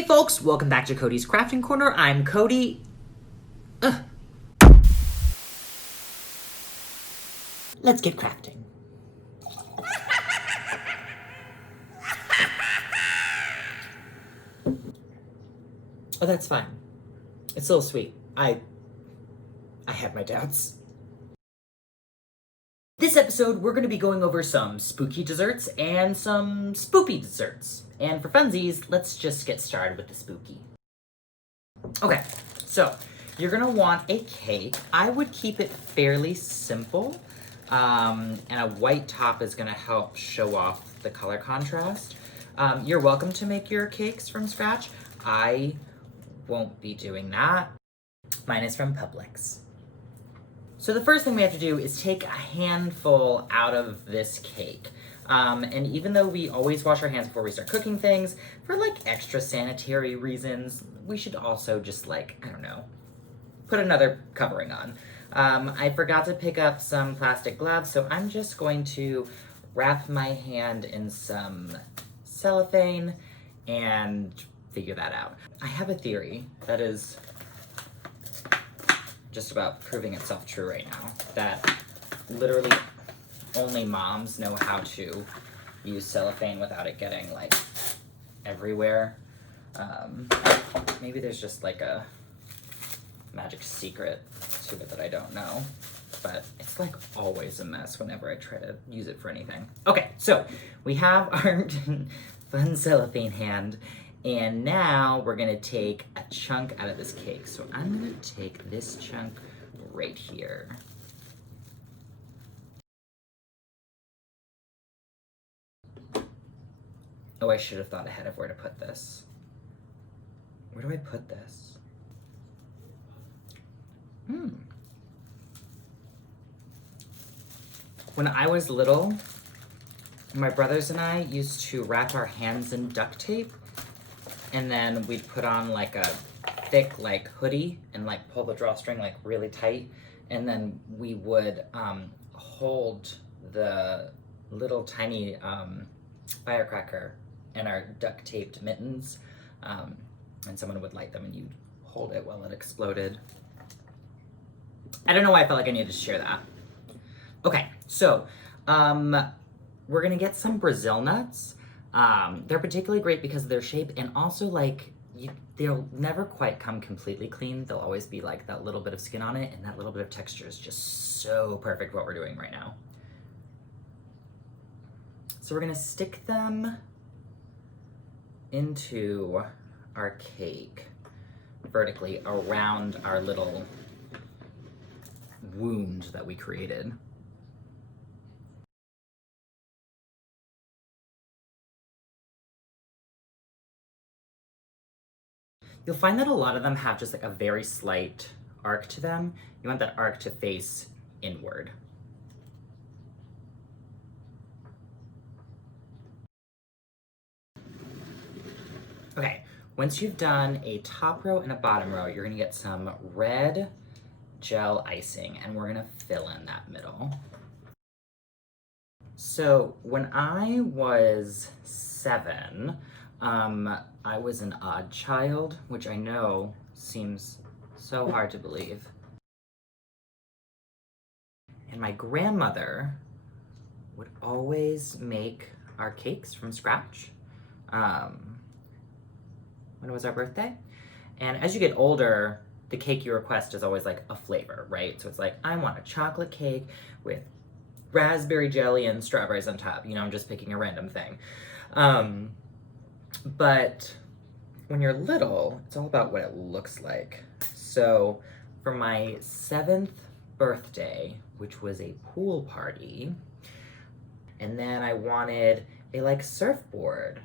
Hey folks, welcome back to Cody's Crafting Corner. I'm Cody. Let's get crafting. Oh, that's fine. It's a little sweet. I had my doubts. This episode, we're going to be going over some spooky desserts and some spoopy desserts. And for funsies, let's just get started with the spooky. Okay, so you're going to want a cake. I would keep it fairly simple. And a white top is going to help show off the color contrast. You're welcome to make your cakes from scratch. I won't be doing that. Mine is from Publix. So the first thing we have to do is take a handful out of this cake. And even though we always wash our hands before we start cooking things, for like extra sanitary reasons, we should also just like, I don't know, put another covering on. I forgot to pick up some plastic gloves, so I'm just going to wrap my hand in some cellophane and figure that out. I have a theory that is just about proving itself true right now, that literally only moms know how to use cellophane without it getting like everywhere. Maybe there's just like a magic secret to it that I don't know, but it's like always a mess whenever I try to use it for anything. Okay, so we have our fun cellophane hand, and now we're gonna take a chunk out of this cake. So I'm gonna take this chunk right here. Oh, I should have thought ahead of where to put this. Where do I put this? When I was little, my brothers and I used to wrap our hands in duct tape, and then we'd put on like a thick like hoodie and like pull the drawstring like really tight, and then we would hold the little tiny firecracker in our duct taped mittens, and someone would light them and you'd hold it while it exploded. I don't know why I felt like I needed to share that. Okay, so we're gonna get some Brazil nuts. They're particularly great because of their shape, and also like they'll never quite come completely clean. There'll always be like that little bit of skin on it, and that little bit of texture is just so perfect for what we're doing right now. So we're gonna stick them into our cake vertically around our little wound that we created. You'll find that a lot of them have just like a very slight arc to them. You want that arc to face inward. Okay, once you've done a top row and a bottom row, you're gonna get some red gel icing, and we're gonna fill in that middle. So when I was 7, I was an odd child, which I know seems so hard to believe. And my grandmother would always make our cakes from scratch when it was our birthday. And as you get older, the cake you request is always like a flavor, right? So it's like, I want a chocolate cake with raspberry jelly and strawberries on top. You know, I'm just picking a random thing. But when you're little, it's all about what it looks like. So for my 7th birthday, which was a pool party, and then I wanted a like surfboard,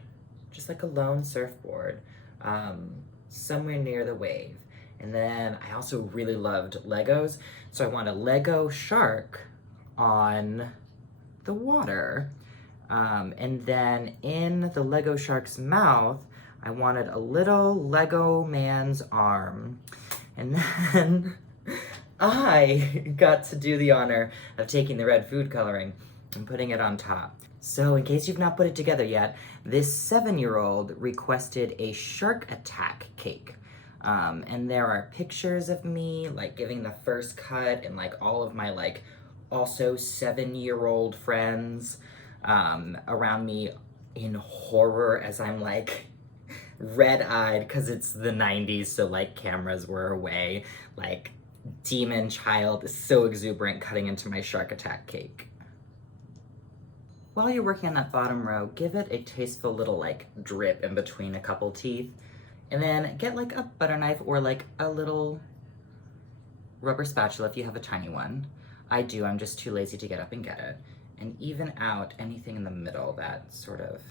just like a lone surfboard, somewhere near the wave. And then I also really loved Legos, so I want a Lego shark on the water. And then in the Lego shark's mouth, I wanted a little Lego man's arm. And then I got to do the honor of taking the red food coloring and putting it on top. So in case you've not put it together yet, this 7-year-old requested a shark attack cake. And there are pictures of me like giving the first cut and like all of my like also 7-year-old friends around me in horror as I'm like red-eyed because it's the 90s, so like cameras were away. Like demon child is so exuberant cutting into my shark attack cake. While you're working on that bottom row, give it a tasteful little like drip in between a couple teeth. And then get like a butter knife or like a little rubber spatula if you have a tiny one. I do, I'm just too lazy to get up and get it. And even out anything in the middle that sort of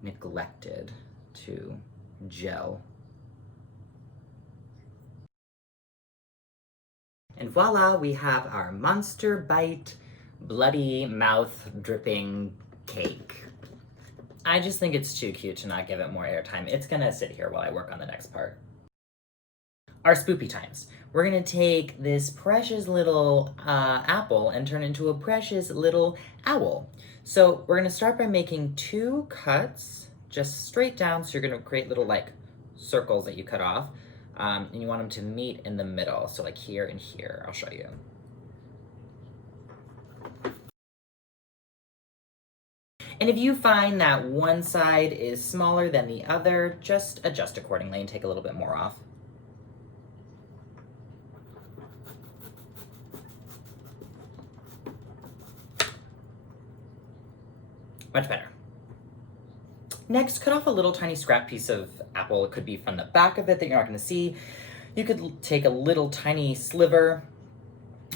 neglected to gel. And voila, we have our Monster Bite bloody mouth dripping cake. I just think it's too cute to not give it more airtime. It's gonna sit here while I work on the next part. Our spoopy times. We're gonna take this precious little apple and turn it into a precious little owl. So we're gonna start by making 2 cuts just straight down. So you're gonna create little like circles that you cut off. And you want them to meet in the middle. So like here and here, I'll show you. And if you find that one side is smaller than the other, just adjust accordingly and take a little bit more off. Much better. Next, cut off a little tiny scrap piece of apple. It could be from the back of it that you're not gonna see. You could take a little tiny sliver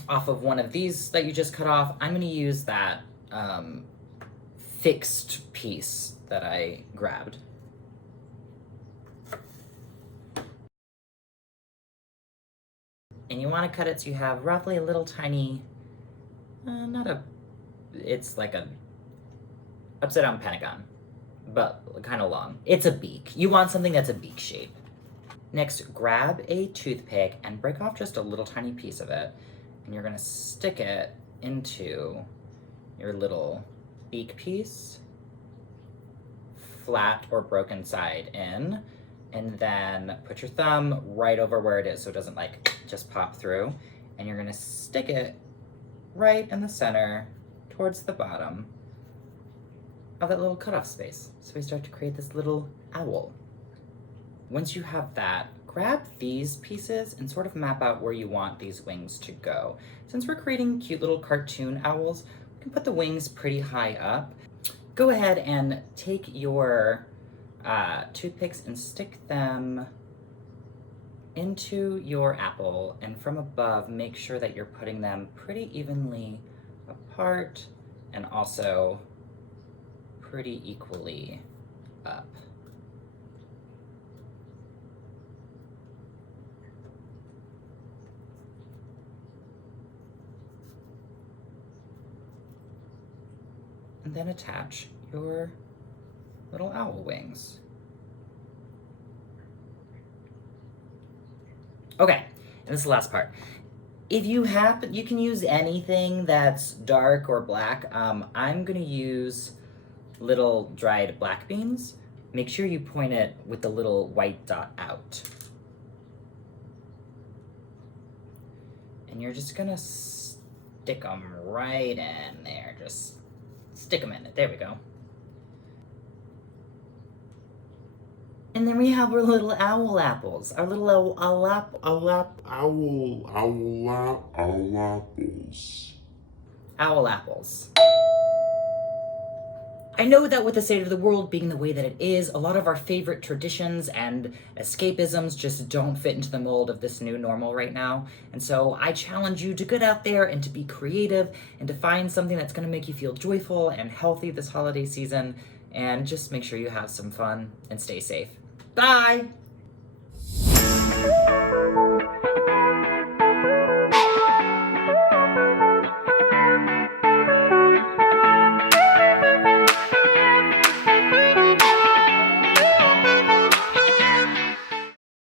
off of one of these that you just cut off. I'm gonna use that fixed piece that I grabbed. And you wanna cut it so you have roughly a little tiny, it's like a upside down pentagon, but kind of long. It's a beak. You want something that's a beak shape. Next, grab a toothpick and break off just a little tiny piece of it. And you're gonna stick it into your little beak piece, flat or broken side in, and then put your thumb right over where it is so it doesn't like just pop through. And you're gonna stick it right in the center towards the bottom of that little cutoff space. So we start to create this little owl. Once you have that, grab these pieces and sort of map out where you want these wings to go. Since we're creating cute little cartoon owls, we can put the wings pretty high up. Go ahead and take your toothpicks and stick them into your apple, and from above, make sure that you're putting them pretty evenly apart and also pretty equally up. And then attach your little owl wings. Okay, and this is the last part. If you happen, you can use anything that's dark or black. I'm gonna use little dried black beans. Make sure you point it with the little white dot out. And you're just gonna stick them right in there. Just stick them in it. There we go. And then we have our little owl apples. Our little owl apples. Owl apples. I know that with the state of the world being the way that it is, a lot of our favorite traditions and escapisms just don't fit into the mold of this new normal right now. And so I challenge you to get out there and to be creative and to find something that's gonna make you feel joyful and healthy this holiday season. And just make sure you have some fun and stay safe. Bye!